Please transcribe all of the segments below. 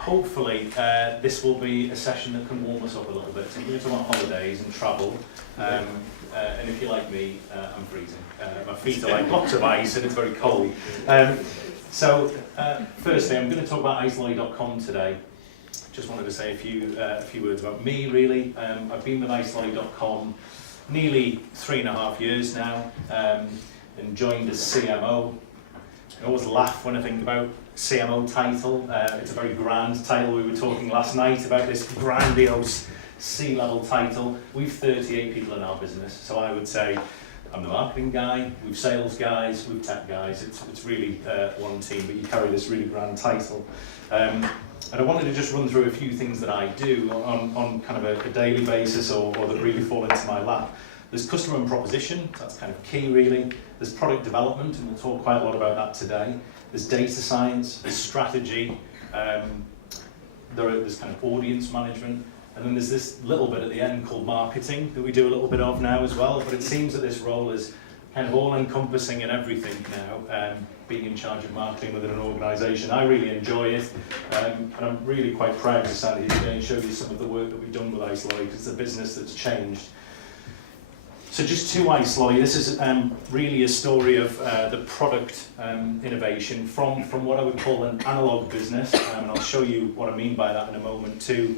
hopefully this will be a session that can warm us up a little bit. So we're going to talk about holidays and travel. And if you're like me, I'm freezing. My feet are like blocks of ice and it's very cold. So firstly, I'm going to talk about icelolly.com today. Just wanted to say a few words about me, really. I've been with icelolly.com nearly 3.5 years now, and joined as CMO. I always laugh when I think about CMO title. It's a very grand title. We were talking last night about this grandiose C-level title. We've 38 people in our business, so I would say I'm the marketing guy, we've sales guys, we've tech guys. It's really one team, but you carry this really grand title. And I wanted to just run through a few things that I do on kind of a daily basis or that really fall into my lap. There's customer and proposition, that's kind of key really. There's product development, and we'll talk quite a lot about that today. There's data science, there's strategy, there's kind of audience management, and then there's this little bit at the end called marketing that we do a little bit of now as well, but it seems that this role is kind of all-encompassing in everything now, being in charge of marketing within an organisation. I really enjoy it, and I'm really quite proud to stand here today and show you some of the work that we've done with icelolly, because it's a business that's changed. So just to icelolly, this is really a story of the product innovation from what I would call an analog business, and I'll show you what I mean by that in a moment, to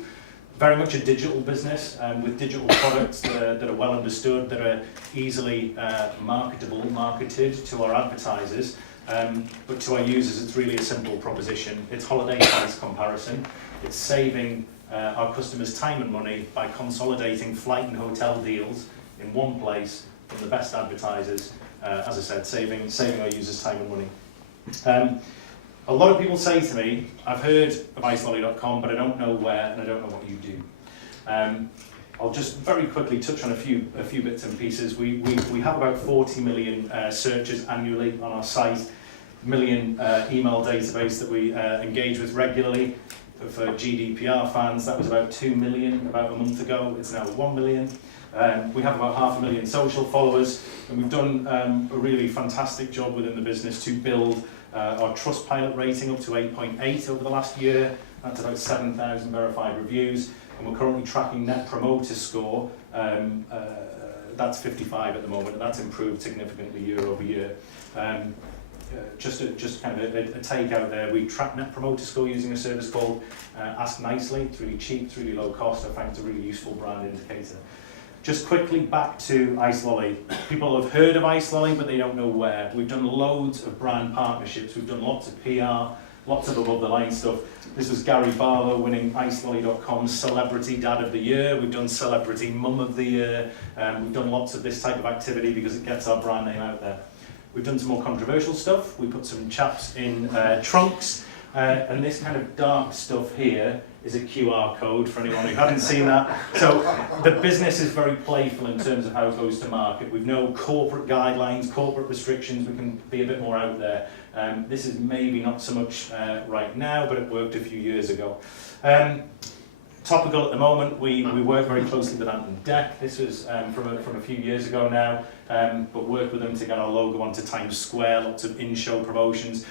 very much a digital business with digital products that are well understood, that are easily marketed to our advertisers, but to our users it's really a simple proposition. It's holiday price comparison. It's saving our customers time and money by consolidating flight and hotel deals in one place from the best advertisers, as I said, saving our users time and money. A lot of people say to me, I've heard of icelolly.com, but I don't know where and I don't know what you do. I'll just very quickly touch on a few bits and pieces. We have about 40 million searches annually on our site, million email database that we engage with regularly. For GDPR fans, that was about 2 million about a month ago. It's now 1 million. We have about 500,000 social followers, and we've done a really fantastic job within the business to build our Trustpilot rating up to 8.8 over the last year. That's about 7,000 verified reviews, and we're currently tracking Net Promoter Score. That's 55 at the moment, and that's improved significantly year over year. Just kind of a take out there, we track Net Promoter Score using a service called Ask Nicely. It's really cheap, it's really low cost. I find it's a really useful brand indicator. Just quickly back to icelolly. People have heard of icelolly, but they don't know where. We've done loads of brand partnerships. We've done lots of PR, lots of above-the-line stuff. This was Gary Barlow winning icelolly.com's Celebrity Dad of the Year. We've done Celebrity Mum of the Year. We've done lots of this type of activity because it gets our brand name out there. We've done some more controversial stuff. We put some chaps in trunks. And this kind of dark stuff here is a QR code for anyone who hadn't seen that. So the business is very playful in terms of how it goes to market. We've no corporate guidelines, corporate restrictions. We can be a bit more out there. This is maybe not so much right now, but it worked a few years ago. Topical at the moment, we work very closely with Ant and Dec. This was from a few years ago now, but work with them to get our logo onto Times Square, lots of in-show promotions.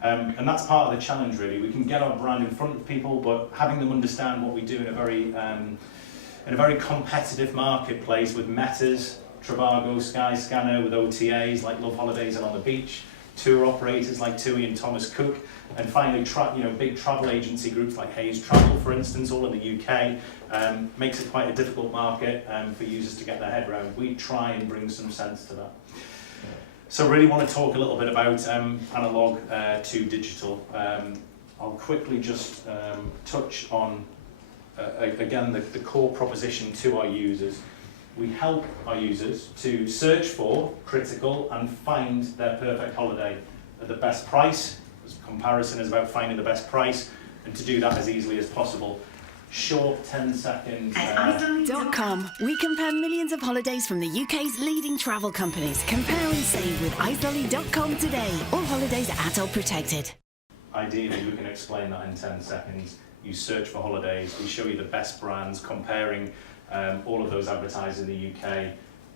And that's part of the challenge really. We can get our brand in front of people, but having them understand what we do in a very competitive marketplace with Metas, Trivago, Skyscanner, with OTAs like Love Holidays and On the Beach, tour operators like TUI and Thomas Cook, and finally big travel agency groups like Hays Travel, for instance, all in the UK, makes it quite a difficult market for users to get their head around. We try and bring some sense to that. So really want to talk a little bit about analog to digital. I'll quickly just touch on, again, the core proposition to our users. We help our users to search for, critical, and find their perfect holiday at the best price. Comparison is about finding the best price, and to do that as easily as possible. Short 10-second. At icelolly.com, we compare millions of holidays from the UK's leading travel companies. Compare and save with icelolly.com today. All holidays are ATOL protected. Ideally, we can explain that in 10 seconds. You search for holidays, we show you the best brands, comparing all of those advertisers in the UK.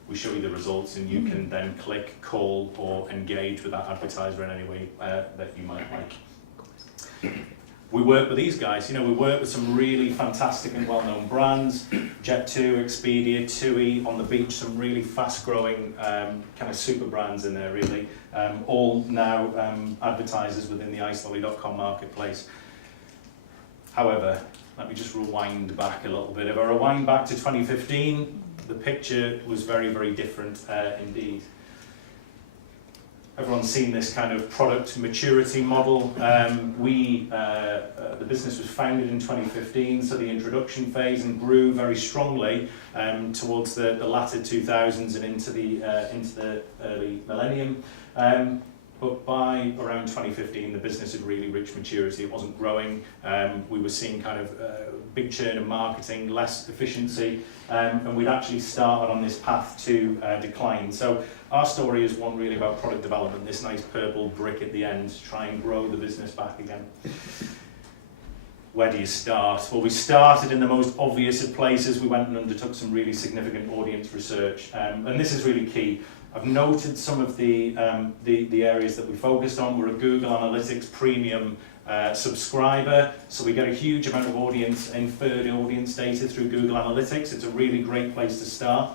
We show you the results, and you can then click, call, or engage with that advertiser in any way that you might like. we work with these guys. We work with some really fantastic and well-known brands, Jet2, Expedia, TUI, On the Beach, some really fast-growing kind of super brands in there, really, all now advertisers within the icelolly.com marketplace. However, let me just rewind back a little bit. If I rewind back to 2015, the picture was very, very different indeed. Everyone's seen this kind of product maturity model. The business was founded in 2015, so the introduction phase, and grew very strongly towards the latter 2000s and into the early millennium. But by around 2015, the business had really reached maturity. It wasn't growing. We were seeing kind of big churn in marketing, less efficiency, and we'd actually started on this path to decline. So our story is one really about product development, this nice purple brick at the end, to try and grow the business back again. Where do you start? Well, we started in the most obvious of places. We went and undertook some really significant audience research, and this is really key. I've noted some of the areas that we focused on. We're a Google Analytics premium subscriber, so we get a huge amount of inferred audience data through Google Analytics. It's a really great place to start.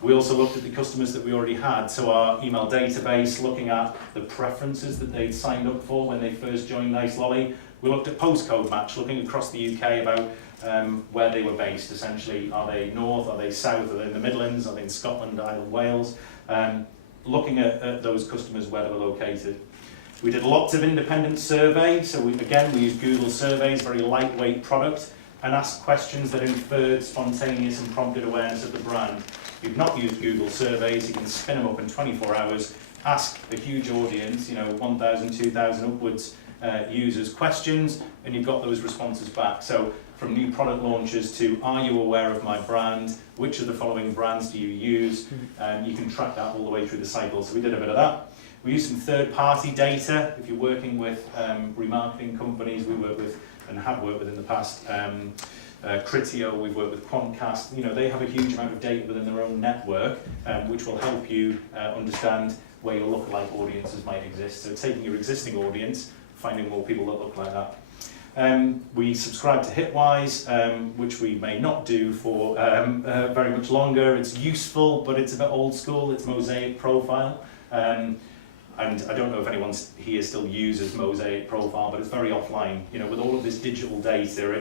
We also looked at the customers that we already had, so our email database, looking at the preferences that they'd signed up for when they first joined Nice Lolly. We looked at postcode match, looking across the UK about where they were based, essentially. Are they north, are they south, are they in the Midlands, are they in Scotland, Ireland, Wales? Looking at those customers where they were located. We did lots of independent surveys, so we used Google surveys, very lightweight product, and asked questions that inferred spontaneous and prompted awareness of the brand. If you've not used Google surveys, you can spin them up in 24 hours, ask a huge audience, 1,000, 2,000 upwards users questions, and you've got those responses back. So from new product launches to, are you aware of my brand? Which of the following brands do you use? You can track that all the way through the cycle. So we did a bit of that. We used some third-party data. If you're working with remarketing companies, we work with and have worked with in the past, Criteo, we've worked with Quantcast. They have a huge amount of data within their own network, which will help you understand where your lookalike audiences might exist. So taking your existing audience, finding more people that look like that. We subscribe to Hitwise, which we may not do for very much longer. It's useful, but it's a bit old school. It's Mosaic Profile. And I don't know if anyone here still uses Mosaic Profile, but it's very offline. With all of this digital data,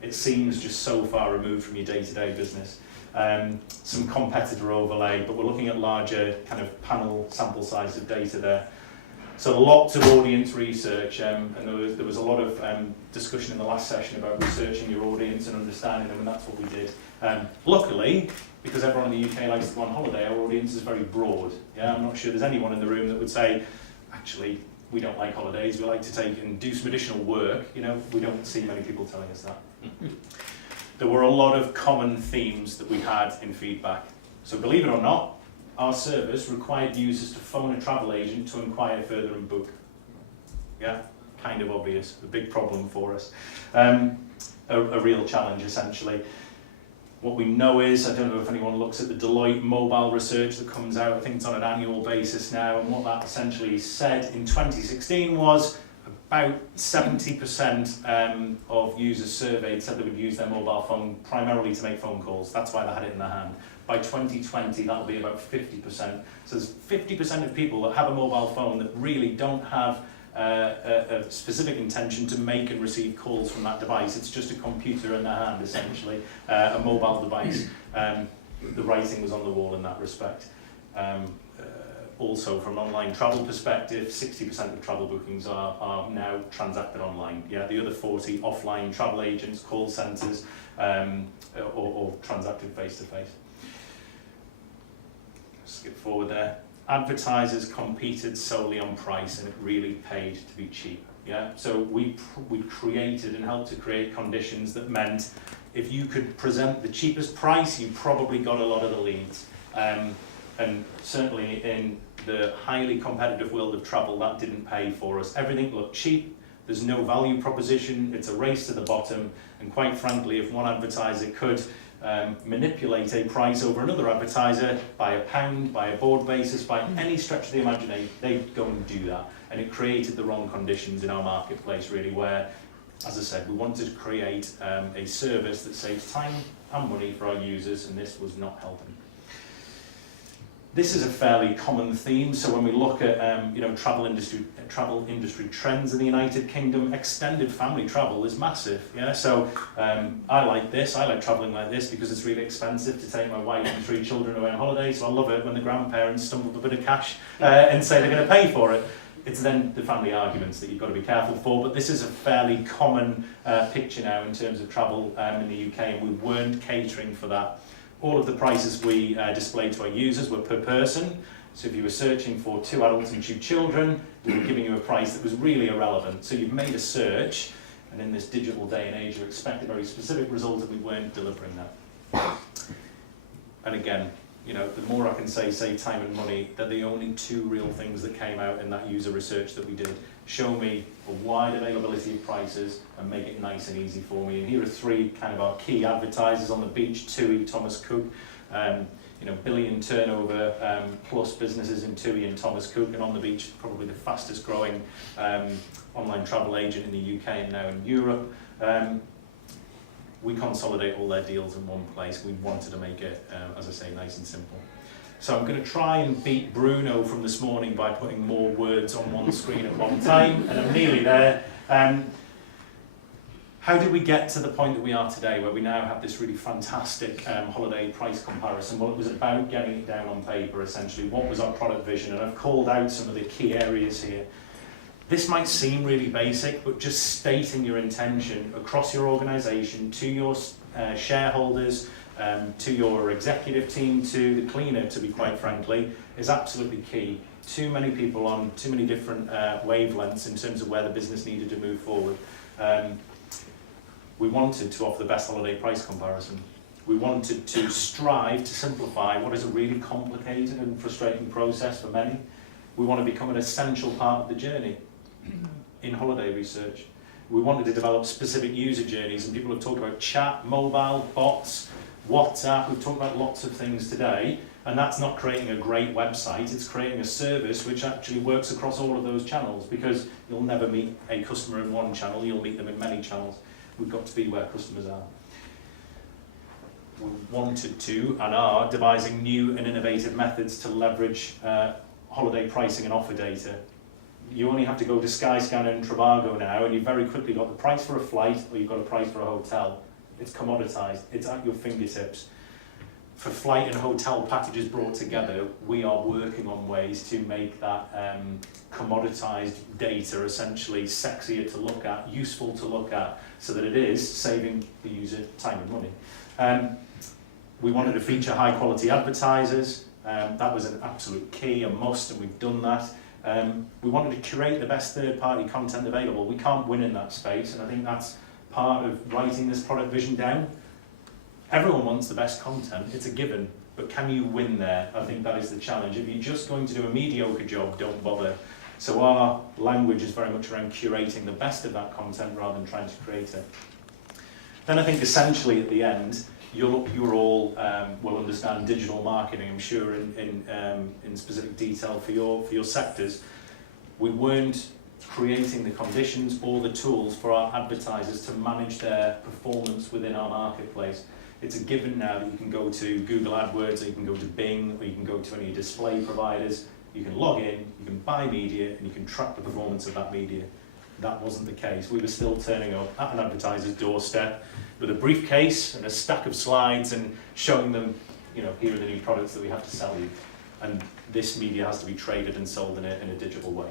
it seems just so far removed from your day-to-day business. Some competitor overlay, but we're looking at larger kind of panel sample size of data there. So lots of audience research, and there was a lot of discussion in the last session about researching your audience and understanding them, and that's what we did. Luckily, because everyone in the UK likes to go on holiday, our audience is very broad. Yeah, I'm not sure there's anyone in the room that would say, actually, we don't like holidays, we like to take and do some additional work. We don't see many people telling us that. There were a lot of common themes that we had in feedback. So believe it or not, our service required users to phone a travel agent to inquire further and book. Yeah, kind of obvious, a big problem for us. A real challenge, essentially. What we know is, I don't know if anyone looks at the Deloitte mobile research that comes out, I think it's on an annual basis now, and what that essentially said in 2016 was about 70% of users surveyed said they would use their mobile phone primarily to make phone calls. That's why they had it in their hand. By 2020, that'll be about 50%. So there's 50% of people that have a mobile phone that really don't have a specific intention to make and receive calls from that device. It's just a computer in their hand, essentially, a mobile device. The writing was on the wall in that respect. Also, from an online travel perspective, 60% of travel bookings are now transacted online. Yeah, the other 40 offline travel agents, call centres, or transacted face-to-face. Skip forward there. Advertisers competed solely on price, and it really paid to be cheap. Yeah, so we created and helped to create conditions that meant if you could present the cheapest price, you probably got a lot of the leads. And certainly in the highly competitive world of travel, that didn't pay for us. Everything looked cheap. There's no value proposition. It's a race to the bottom. And quite frankly, if one advertiser could manipulate a price over another advertiser by a pound, by a board basis, by any stretch of the imagination, they'd go and do that. And it created the wrong conditions in our marketplace, really, where as I said, we wanted to create a service that saves time and money for our users, and this was not helping. This is a fairly common theme. So when we look at travel industry trends in the United Kingdom, extended family travel is massive. Yeah, so I like this. I like travelling like this because it's really expensive to take my wife and 3 children away on holiday. So I love it when the grandparents stumble up a bit of cash and say they're going to pay for it. It's then the family arguments that you've got to be careful for. But this is a fairly common picture now in terms of travel in the UK, and we weren't catering for that. All of the prices we displayed to our users were per person. So if you were searching for 2 adults and 2 children, we were giving you a price that was really irrelevant. So you've made a search, and in this digital day and age, you expect a very specific result, and we weren't delivering that. And again, the more I can say save time and money, they're the only 2 real things that came out in that user research that we did. Show me a wide availability of prices and make it nice and easy for me. And here are 3 kind of our key advertisers on the beach: TUI, Thomas Cook, billion turnover plus businesses in TUI and Thomas Cook, and on the beach, probably the fastest growing online travel agent in the UK and now in Europe. We consolidate all their deals in one place. We wanted to make it, as I say, nice and simple. So I'm going to try and beat Bruno from this morning by putting more words on one screen at one time, and I'm nearly there. How did we get to the point that we are today, where we now have this really fantastic holiday price comparison? Well, it was about getting it down on paper, essentially. What was our product vision? And I've called out some of the key areas here. This might seem really basic, but just stating your intention across your organisation, to your shareholders, to your executive team, to the cleaner, to be quite frankly, is absolutely key. Too many people on too many different wavelengths in terms of where the business needed to move forward. We wanted to offer the best holiday price comparison. We wanted to strive to simplify what is a really complicated and frustrating process for many. We want to become an essential part of the journey in holiday research. We wanted to develop specific user journeys, and people have talked about chat, mobile, bots, WhatsApp. We've talked about lots of things today, and that's not creating a great website. It's creating a service which actually works across all of those channels, because you'll never meet a customer in one channel, you'll meet them in many channels. We've got to be where customers are. We wanted to and are devising new and innovative methods to leverage holiday pricing and offer data. You only have to go to Skyscanner and Trivago now, and you've very quickly got the price for a flight, or you've got a price for a hotel. It's commoditized, it's at your fingertips. For flight and hotel packages brought together, we are working on ways to make that commoditized data essentially sexier to look at, useful to look at, so that it is saving the user time and money. We wanted to feature high quality advertisers. That was an absolute key, a must, and we've done that. We wanted to curate the best third-party content available. We can't win in that space, and I think that's part of writing this product vision down. Everyone wants the best content, it's a given, but can you win there? I think that is the challenge. If you're just going to do a mediocre job, don't bother. So our language is very much around curating the best of that content rather than trying to create it. Then I think essentially at the end, you're all will understand digital marketing, I'm sure, in specific detail for your sectors. We weren't creating the conditions or the tools for our advertisers to manage their performance within our marketplace. It's a given now that you can go to Google AdWords, or you can go to Bing, or you can go to any display providers. You can log in, you can buy media, and you can track the performance of that media. That wasn't the case. We were still turning up at an advertiser's doorstep with a briefcase and a stack of slides and showing them, here are the new products that we have to sell you. And this media has to be traded and sold in a digital way.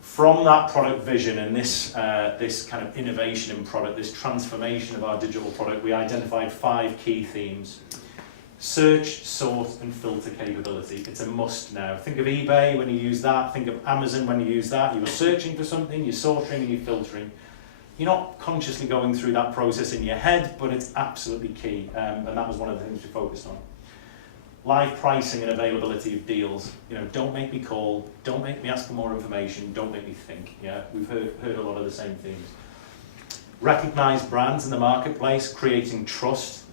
From that product vision and this kind of innovation in product, this transformation of our digital product, we identified 5 key themes. Search, sort, and filter capability. It's a must now. Think of eBay when you use that. Think of Amazon when you use that. You were searching for something, you're sorting, and you're filtering. You're not consciously going through that process in your head, but it's absolutely key. And that was one of the things we focused on. Live pricing and availability of deals. Don't make me call. Don't make me ask for more information. Don't make me think. Yeah, we've heard a lot of the same themes. Recognize brands in the marketplace, creating trust.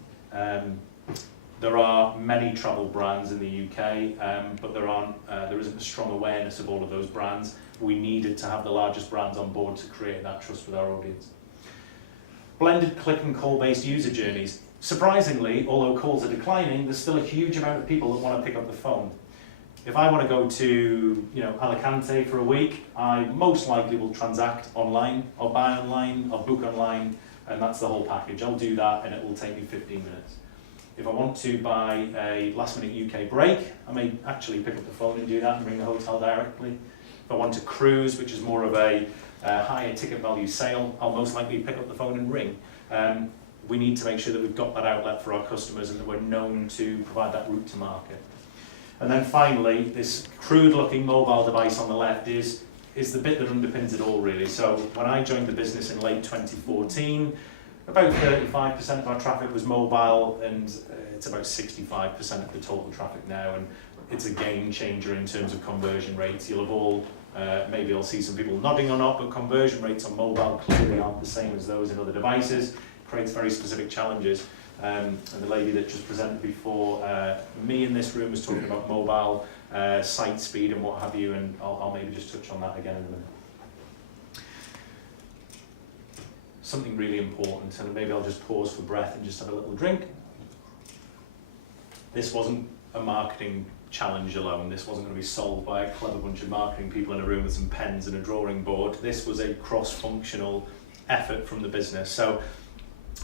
There are many travel brands in the UK, but there isn't a strong awareness of all of those brands. We needed to have the largest brands on board to create that trust with our audience. Blended click and call based user journeys. Surprisingly, although calls are declining, there's still a huge amount of people that want to pick up the phone. If I want to go to, Alicante for a week, I most likely will transact online, or buy online, or book online, and that's the whole package. I'll do that and it will take me 15 minutes. If I want to buy a last minute UK break, I may actually pick up the phone and do that and ring the hotel directly. If I want to cruise, which is more of a higher ticket value sale, I'll most likely pick up the phone and ring. We need to make sure that we've got that outlet for our customers and that we're known to provide that route to market. And then finally, this crude looking mobile device on the left is the bit that underpins it all really. So when I joined the business in late 2014, about 35% of our traffic was mobile, and it's about 65% of the total traffic now, and it's a game changer in terms of conversion rates. You'll have all, maybe I'll see some people nodding or not, but conversion rates on mobile clearly aren't the same as those in other devices. Creates very specific challenges. And the lady that just presented before me in this room was talking about mobile site speed and what have you, and I'll maybe just touch on that again in a minute. Something really important, and maybe I'll just pause for breath and just have a little drink. This wasn't a marketing challenge alone. This wasn't going to be solved by a clever bunch of marketing people in a room with some pens and a drawing board. This was a cross-functional effort from the business. So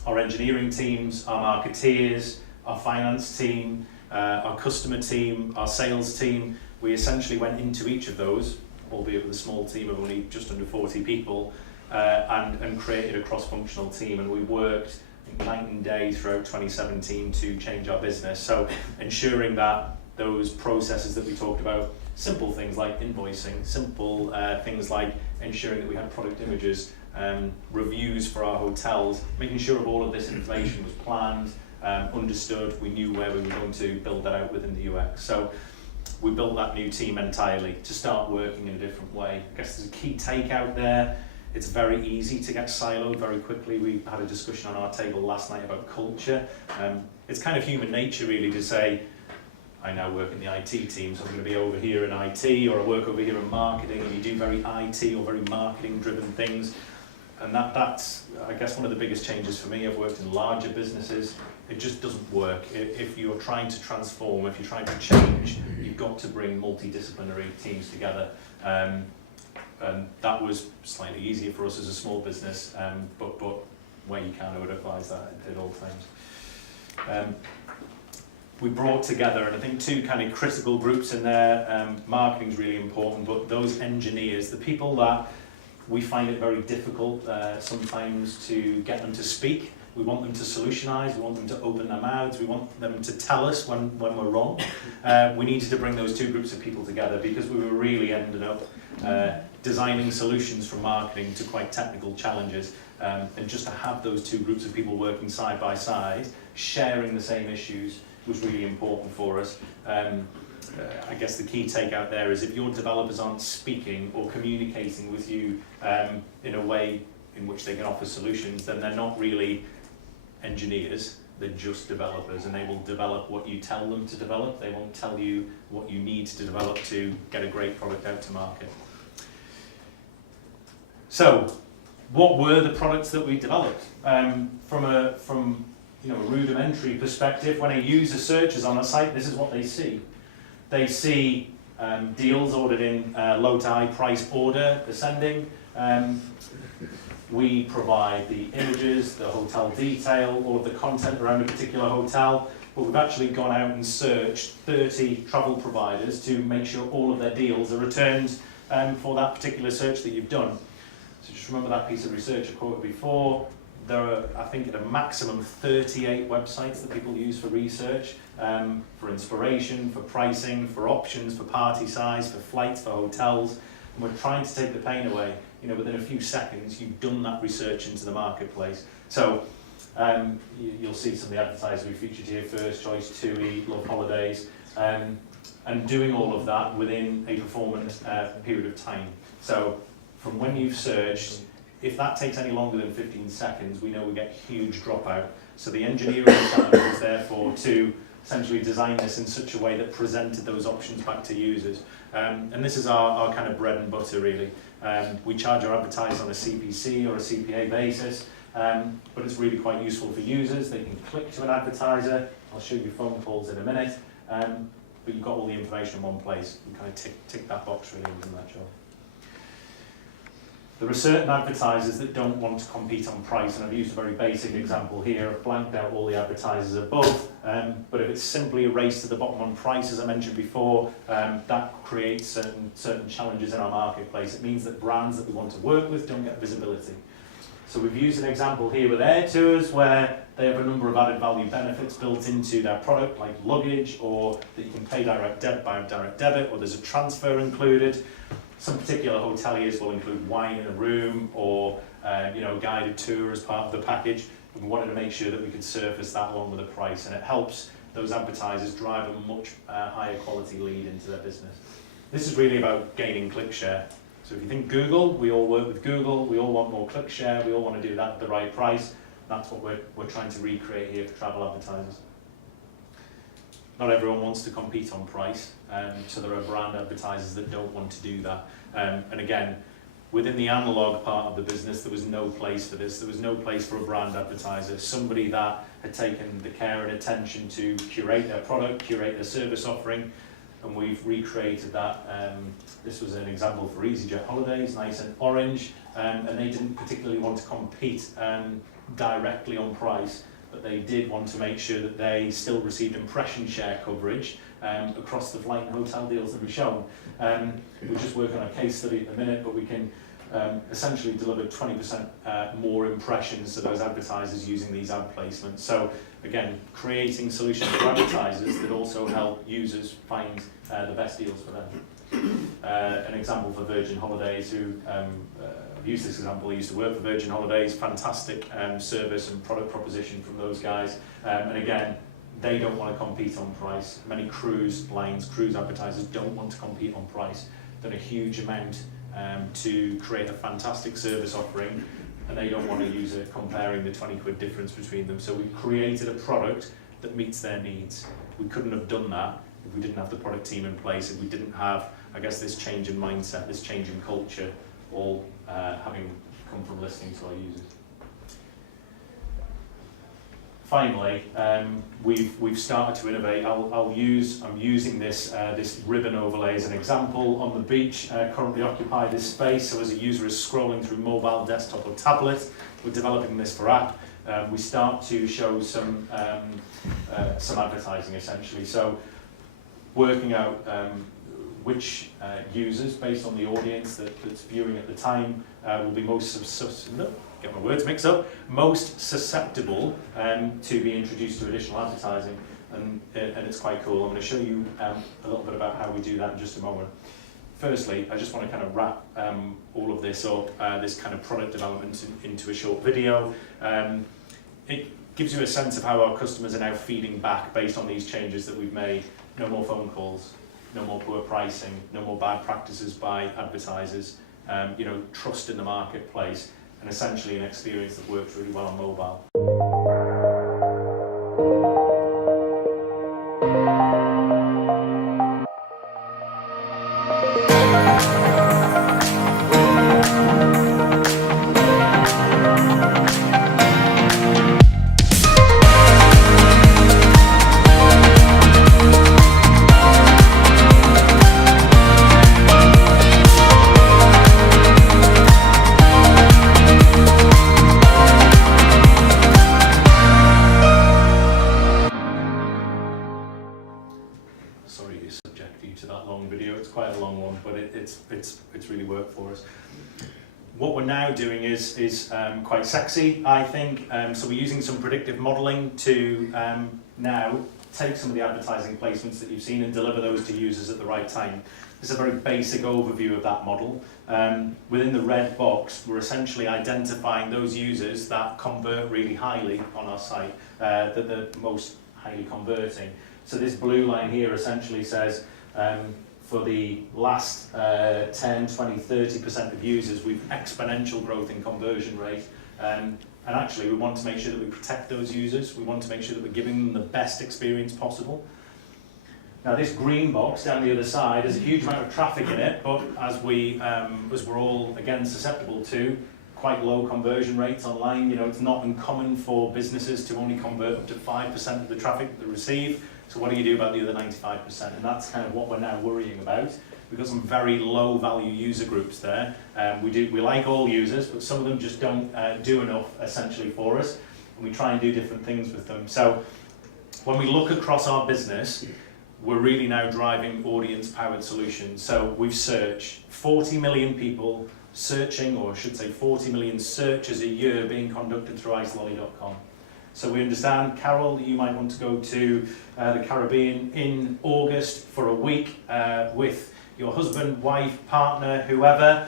our engineering teams, our marketeers, our finance team, our customer team, our sales team, we essentially went into each of those, albeit with a small team of only just under 40 people, and created a cross-functional team, and we worked night and day throughout 2017 to change our business. So ensuring that those processes that we talked about, simple things like invoicing, simple things like ensuring that we had product images, reviews for our hotels, making sure all of this information was planned, understood, we knew where we were going to build that out within the UX. So we built that new team entirely to start working in a different way. I guess there's a key takeout there. It's very easy to get siloed very quickly. We had a discussion on our table last night about culture. It's kind of human nature really to say, I now work in the IT team, so I'm going to be over here in IT, or I work over here in marketing, and you do very IT or very marketing driven things. And that's, I guess, one of the biggest changes for me. I've worked in larger businesses. It just doesn't work. If you're trying to transform, if you're trying to change, you've got to bring multidisciplinary teams together. And that was slightly easier for us as a small business, but where you can, I would advise that at all times. We brought together, and I think two kind of critical groups in there. Marketing's really important, but those engineers, the people that we find it very difficult sometimes to get them to speak. We want them to solutionize, we want them to open their mouths, we want them to tell us when we're wrong. We needed to bring those two groups of people together because we were really ended up designing solutions from marketing to quite technical challenges, and just to have those two groups of people working side by side, sharing the same issues, was really important for us. I guess the key takeout there is if your developers aren't speaking or communicating with you in a way in which they can offer solutions, then they're not really engineers, they're just developers, and they will develop what you tell them to develop. They won't tell you what you need to develop to get a great product out to market. So, what were the products that we developed? From a rudimentary perspective, when a user searches on a site, this is what they see. They see deals ordered in low to high price order ascending. We provide the images, the hotel detail, all of the content around a particular hotel, but we've actually gone out and searched 30 travel providers to make sure all of their deals are returned for that particular search that you've done. So just remember that piece of research I quoted before. There are, I think, at a maximum 38 websites that people use for research, for inspiration, for pricing, for options, for party size, for flights, for hotels. And we're trying to take the pain away. Within a few seconds, you've done that research into the marketplace. So you'll see some of the advertisers we featured here: First Choice, TUI, Love Holidays, and doing all of that within a performance period of time. So from when you've searched, if that takes any longer than 15 seconds, we know we get huge dropout. So the engineering challenge is therefore to essentially designed this in such a way that presented those options back to users. And this is our kind of bread and butter, really. We charge our advertisers on a CPC or a CPA basis, but it's really quite useful for users. They can click to an advertiser. I'll show you phone calls in a minute. But you've got all the information in one place. You kind of tick that box really within that job. There are certain advertisers that don't want to compete on price, and I've used a very basic example here. I've blanked out all the advertisers above, but if it's simply a race to the bottom on price, as I mentioned before, that creates certain challenges in our marketplace. It means that brands that we want to work with don't get visibility. So we've used an example here with Air Tours, where they have a number of added value benefits built into their product, like luggage, or that you can pay direct debit, or there's a transfer included. Some particular hoteliers will include wine in a room, or guided tour as part of the package. We wanted to make sure that we could surface that along with a price, and it helps those advertisers drive a much higher quality lead into their business. This is really about gaining click share. So if you think Google, we all work with Google, we all want more click share, we all want to do that at the right price. That's what we're trying to recreate here for travel advertisers. Not everyone wants to compete on price, so there are brand advertisers that don't want to do that. And again, within the analog part of the business, there was no place for this. There was no place for a brand advertiser, somebody that had taken the care and attention to curate their product, curate their service offering, and we've recreated that. This was an example for EasyJet Holidays, nice and orange, and they didn't particularly want to compete directly on price, but they did want to make sure that they still received impression share coverage across the flight and hotel deals that were shown. We're just working on a case study at the minute, but we can essentially deliver 20% more impressions to those advertisers using these ad placements. So again, creating solutions for advertisers that also help users find the best deals for them. An example for Virgin Holidays, who I've used this example. I used to work for Virgin Holidays, fantastic service and product proposition from those guys. And again, they don't want to compete on price. Many cruise lines, cruise advertisers don't want to compete on price. Done a huge amount to create a fantastic service offering, and they don't want to use it comparing the 20 quid difference between them. So we've created a product that meets their needs. We couldn't have done that if we didn't have the product team in place, if we didn't have, I guess, this change in mindset, this change in culture, all having come from listening to our users. Finally, we've started to innovate. I'm using this this ribbon overlay as an example. On the beach, currently occupy this space. So as a user is scrolling through mobile, desktop, or tablet, we're developing this for app. We start to show some advertising essentially. So working out which users, based on the audience that's viewing at the time, will be most susceptible to be introduced to additional advertising, and it's quite cool. I'm going to show you a little bit about how we do that in just a moment. Firstly, I just want to kind of wrap all of this up, this kind of product development into a short video. It gives you a sense of how our customers are now feeding back based on these changes that we've made. No more phone calls, no more poor pricing, no more bad practices by advertisers, trust in the marketplace, and essentially an experience that works really well on mobile. Sorry to subject you to that long video. It's quite a long one, but it's really worked for us. What we're now doing is quite sexy, I think. So we're using some predictive modelling to now take some of the advertising placements that you've seen and deliver those to users at the right time. This is a very basic overview of that model. Within the red box, we're essentially identifying those users that convert really highly on our site, that they're most highly converting. So this blue line here essentially says for the last 10, 20, 30% of users, we've exponential growth in conversion rate. And actually, we want to make sure that we protect those users. We want to make sure that we're giving them the best experience possible. Now, this green box down the other side has a huge amount of traffic in it, but as we're all, again, susceptible to quite low conversion rates online, you know, it's not uncommon for businesses to only convert up to 5% of the traffic that they receive. So what do you do about the other 95%? And that's kind of what we're now worrying about. We've got some very low value user groups there. We like all users, but some of them just don't do enough essentially for us. And we try and do different things with them. So when we look across our business, we're really now driving audience-powered solutions. So we've searched 40 million people searching, or I should say 40 million searches a year being conducted through icelolly.com. So we understand, Carol, that you might want to go to the Caribbean in August for a week with your husband, wife, partner, whoever.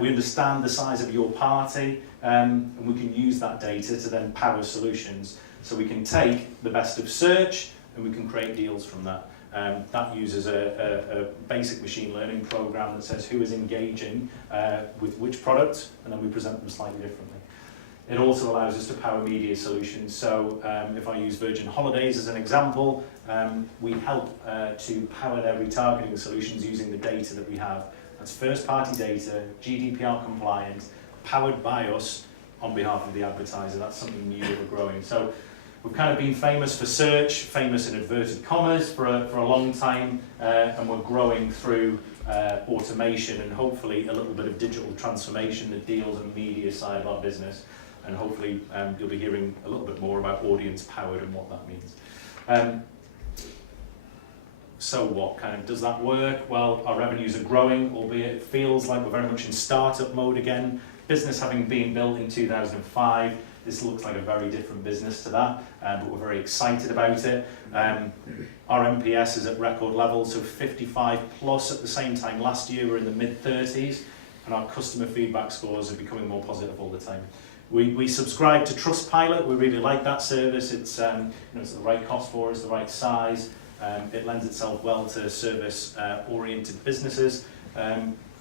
We understand the size of your party, and we can use that data to then power solutions. So we can take the best of search and we can create deals from that. That uses a basic machine learning program that says who is engaging with which product, and then we present them slightly differently. It also allows us to power media solutions. So if I use Virgin Holidays as an example, we help to power their retargeting solutions using the data that we have. That's first-party data, GDPR compliant, powered by us on behalf of the advertiser. That's something new that we're growing. So we've kind of been famous for search, famous in inverted commas for a long time, and we're growing through automation and hopefully a little bit of digital transformation, the deals and media side of our business. And hopefully you'll be hearing a little bit more about audience powered and what that means. So what kind of does that work? Well, our revenues are growing, albeit it feels like we're very much in startup mode again. Business having been built in 2005, this looks like a very different business to that, but we're very excited about it. Our NPS is at record levels, so 55 plus at the same time. Last year we were in the mid-30s, and our customer feedback scores are becoming more positive all the time. We subscribe to Trustpilot. We really like that service. It's it's the right cost for us, the right size. It lends itself well to service-oriented businesses.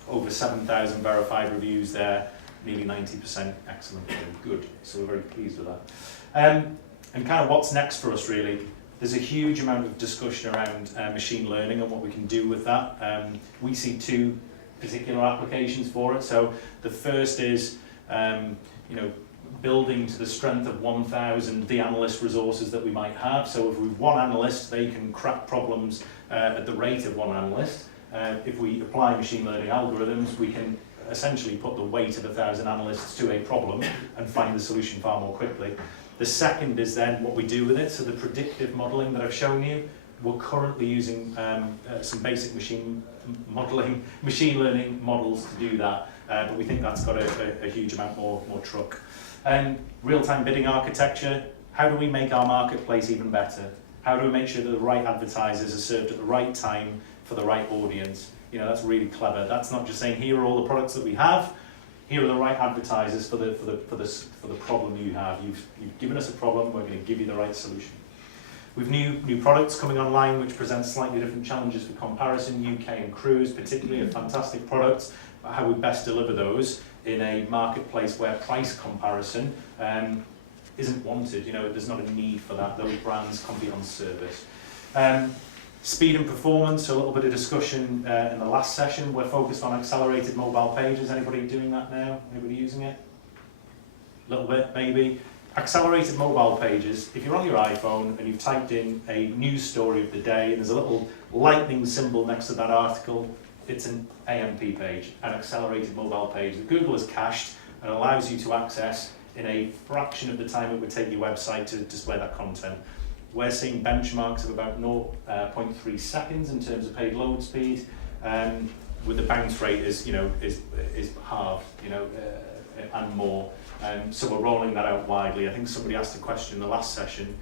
Over 7,000 verified reviews there, nearly 90% excellent and good. So we're very pleased with that. And kind of what's next for us really? There's a huge amount of discussion around machine learning and what we can do with that. We see two particular applications for it. So the first is building to the strength of 1,000 the analyst resources that we might have. So if we've one analyst, they can crack problems at the rate of one analyst. If we apply machine learning algorithms, we can essentially put the weight of 1,000 analysts to a problem and find the solution far more quickly. The second is then what we do with it. So the predictive modeling that I've shown you, we're currently using some basic machine learning models to do that. But we think that's got a huge amount more truck. Real-time bidding architecture, how do we make our marketplace even better? How do we make sure that the right advertisers are served at the right time for the right audience? You know, that's really clever. That's not just saying, here are all the products that we have, here are the right advertisers for the problem you have. You've given us a problem, we're going to give you the right solution. We've new products coming online which present slightly different challenges for comparison. UK and Cruise, particularly, are fantastic products. But how we best deliver those in a marketplace where price comparison isn't wanted. You know, there's not a need for that. Those brands compete on service. Speed and performance, a little bit of discussion in the last session. We're focused on accelerated mobile pages. Anybody doing that now? Anybody using it? A little bit, maybe. Accelerated mobile pages, if you're on your iPhone and you've typed in a news story of the day and there's a little lightning symbol next to that article, it's an AMP page, an accelerated mobile page that Google has cached and allows you to access in a fraction of the time it would take your website to display that content. We're seeing benchmarks of about 0.3 seconds in terms of page load speed, with the bounce rate is halved, and more. So we're rolling that out widely. I think somebody asked a question in the last session,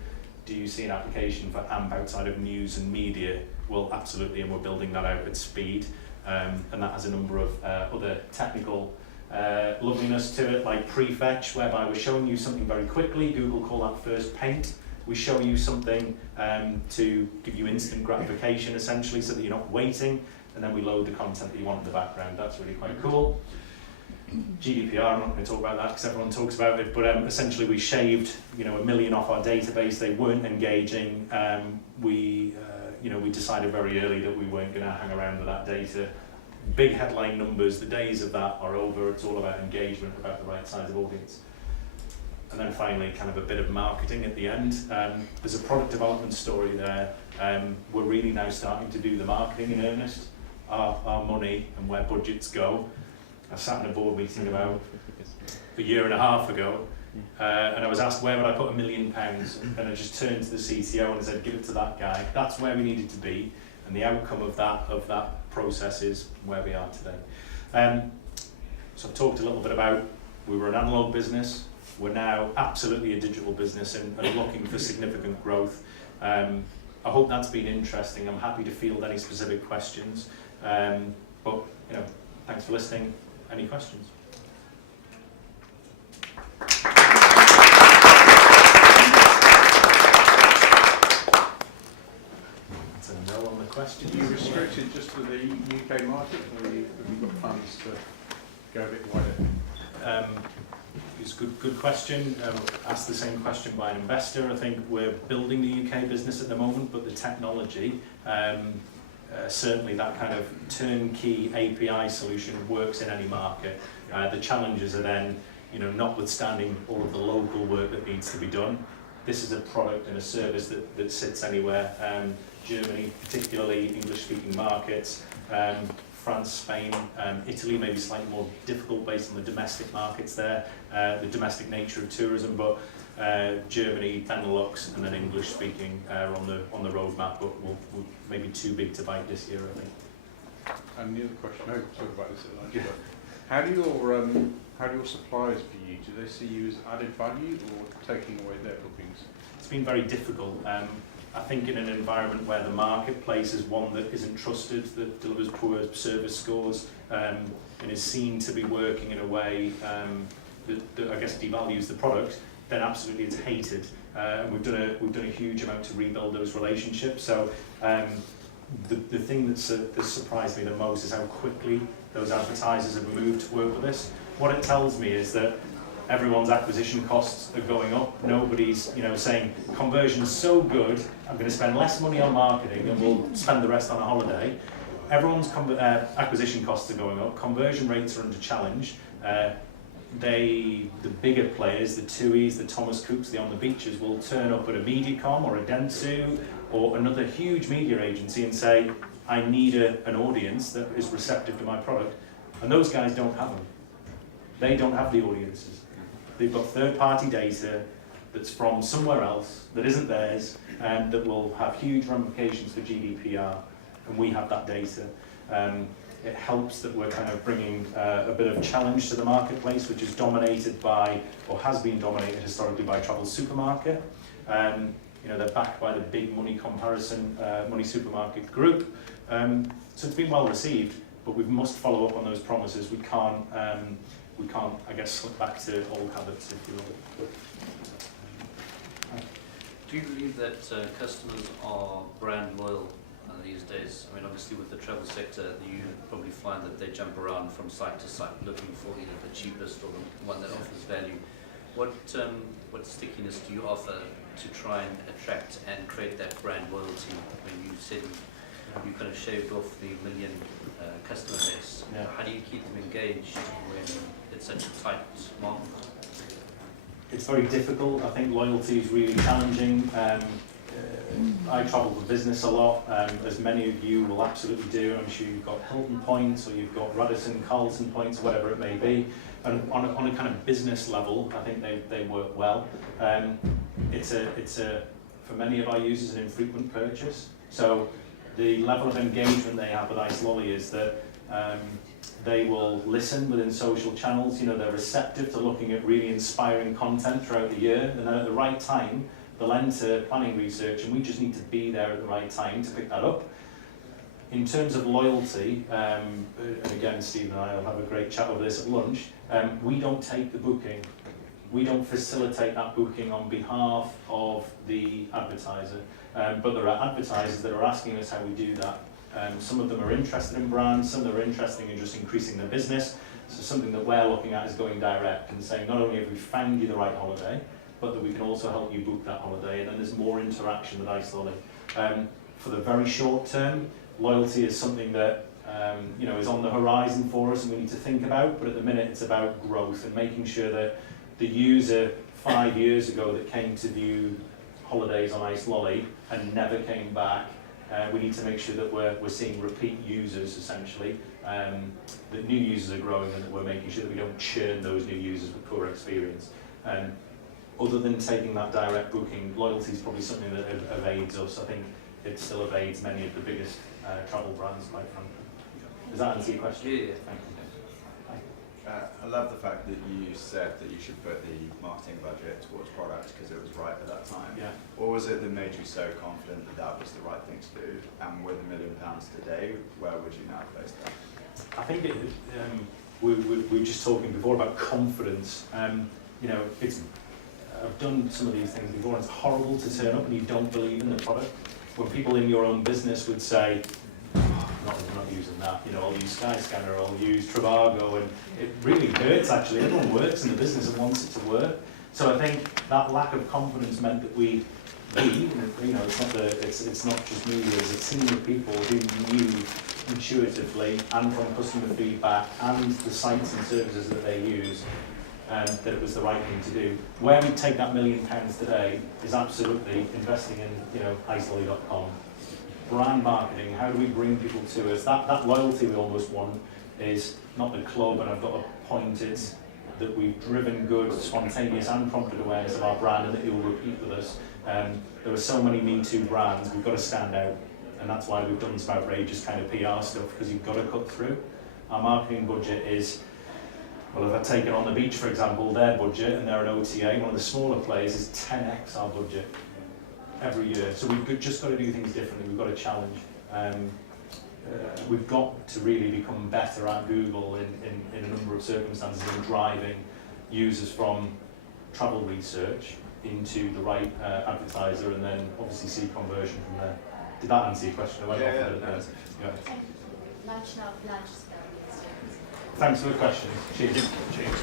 do you see an application for AMP outside of news and media? Well, absolutely, and we're building that out at speed. And that has a number of other technical loveliness to it, like prefetch, whereby we're showing you something very quickly. Google call that first paint. We show you something to give you instant gratification, essentially, so that you're not waiting, and then we load the content that you want in the background. That's really quite cool. GDPR, I'm not going to talk about that because everyone talks about it, but essentially we shaved, you know, 1 million off our database. They weren't engaging. You know, we decided very early that we weren't going to hang around with that data. Big headline numbers, the days of that are over. It's all about engagement, about the right size of audience. And then finally, kind of a bit of marketing at the end. There's a product development story there. We're really now starting to do the marketing in earnest. Our money and where budgets go. I sat in a board meeting about a year and a half ago, and I was asked where would I put £1 million, and I just turned to the CTO and said, give it to that guy. That's where we needed to be, and the outcome of that process is where we are today. So I've talked a little bit about, we were an analog business, we're now absolutely a digital business and looking for significant growth. I hope that's been interesting. I'm happy to field any specific questions, but you know, thanks for listening. Any questions? That's a no on the question. Are you restricted just to the UK market, or have you got plans to go a bit wider? It's a good question. Asked the same question by an investor. I think we're building the UK business at the moment, but the technology, certainly that kind of turnkey API solution works in any market. The challenges are then, you know, notwithstanding all of the local work that needs to be done, this is a product and a service that sits anywhere. Germany, particularly English-speaking markets, France, Spain, Italy may be slightly more difficult based on the domestic markets there, the domestic nature of tourism, but Germany, Benelux, and then English-speaking are on the roadmap, but will maybe too big to bite this year, I think. And the other question, I hope to talk about this at lunch, but how do your suppliers view you? Do they see you as added value or taking away their bookings? It's been very difficult. I think in an environment where the marketplace is one that isn't trusted, that delivers poor service scores, and is seen to be working in a way that I guess devalues the product, then absolutely it's hated. And we've done a huge amount to rebuild those relationships. So the thing that's surprised me the most is how quickly those advertisers have moved to work with us. What it tells me is that everyone's acquisition costs are going up. Nobody's, you know, saying conversion's so good, I'm going to spend less money on marketing and we'll spend the rest on a holiday. Everyone's acquisition costs are going up. Conversion rates are under challenge. The bigger players, the TUIs, the Thomas Cooks, the On the Beaches, will turn up at a Mediacom or a Dentsu or another huge media agency and say, I need an audience that is receptive to my product. And those guys don't have them. They don't have the audiences. They've got third-party data that's from somewhere else, that isn't theirs, and that will have huge ramifications for GDPR, and we have that data. It helps that we're kind of bringing a bit of challenge to the marketplace, which is dominated by, or has been dominated historically by Travel Supermarket. You know, they're backed by the big money comparison, Money Supermarket group. So it's been well received, but we must follow up on those promises. We can't, I guess, slip back to old habits, if you will. Do you believe that customers are brand loyal these days? I mean, obviously with the travel sector, you probably find that they jump around from site to site looking for either the cheapest or the one that offers value. What stickiness do you offer to try and attract and create that brand loyalty? When you said you kind of shaved off the 1 million customer base, yeah. How do you keep them engaged when it's such a tight market? It's very difficult. I think loyalty is really challenging. I travel for business a lot, as many of you will absolutely do. I'm sure you've got Hilton points, or you've got Radisson, Carlton points, whatever it may be. And on a kind of business level, I think they work well. It's for many of our users an infrequent purchase. So the level of engagement they have with icelolly is that they will listen within social channels. You know, they're receptive to looking at really inspiring content throughout the year, and then at the right time, they'll enter planning research, and we just need to be there at the right time to pick that up. In terms of loyalty, and again, Steve and I will have a great chat over this at lunch, we don't take the booking. We don't facilitate that booking on behalf of the advertiser, but there are advertisers that are asking us how we do that. Some of them are interested in brands, some of them are interested in just increasing their business, So something that we're looking at is going direct and saying not only have we found you the right holiday, but that we can also help you book that holiday, and then there's more interaction with iSolly. For the very short term, loyalty is something that you know, is on the horizon for us and we need to think about, but at the minute it's about growth and making sure that the user 5 years ago that came to view holidays on iSolly and never came back, we need to make sure that we're seeing repeat users essentially, that new users are growing and that we're making sure that we don't churn those new users with poor experience. Other than taking that direct booking, loyalty is probably something that evades us. I think it still evades many of the biggest travel brands, quite frankly. Does that answer your question? Yeah. Thank you. I love the fact that you said that you should put the marketing budget towards product because it was right at that time. Yeah. What was it that made you so confident that that was the right thing to do? And with £1 million today, where would you now place that? I think we were just talking before about confidence. You know, I've done some of these things before, and it's horrible to turn up and you don't believe in the product. When people in your own business would say, I'm not using that, you know, I'll use Skyscanner, I'll use Trivago, and it really hurts actually. Everyone works in the business and wants it to work. So I think that lack of confidence meant that we you know, it's not just me, there's a team of people who knew intuitively and from customer feedback and the sites and services that they use, that it was the right thing to do. Where we take that £1 million today is absolutely investing in, you know, iSolly.com. Brand marketing, how do we bring people to us? That loyalty we almost want is not the club, and I've got a point, it's that we've driven good, spontaneous and prompted awareness of our brand and that it will repeat with us. There are so many Me Too brands, we've got to stand out, and that's why we've done some outrageous kind of PR stuff, because you've got to cut through. Our marketing budget is, well, if I take it On the Beach, for example, their budget, and they're an OTA, one of the smaller players, is 10x our budget every year. So we've just got to do things differently, we've got to challenge. We've got to really become better at Google in a number of circumstances in driving users from travel research into the right advertiser, and then obviously see conversion from there. Did that answer your question? I went off a bit there. Yeah. Lunch now, lunch. Thanks for the question. Cheers. Cheers.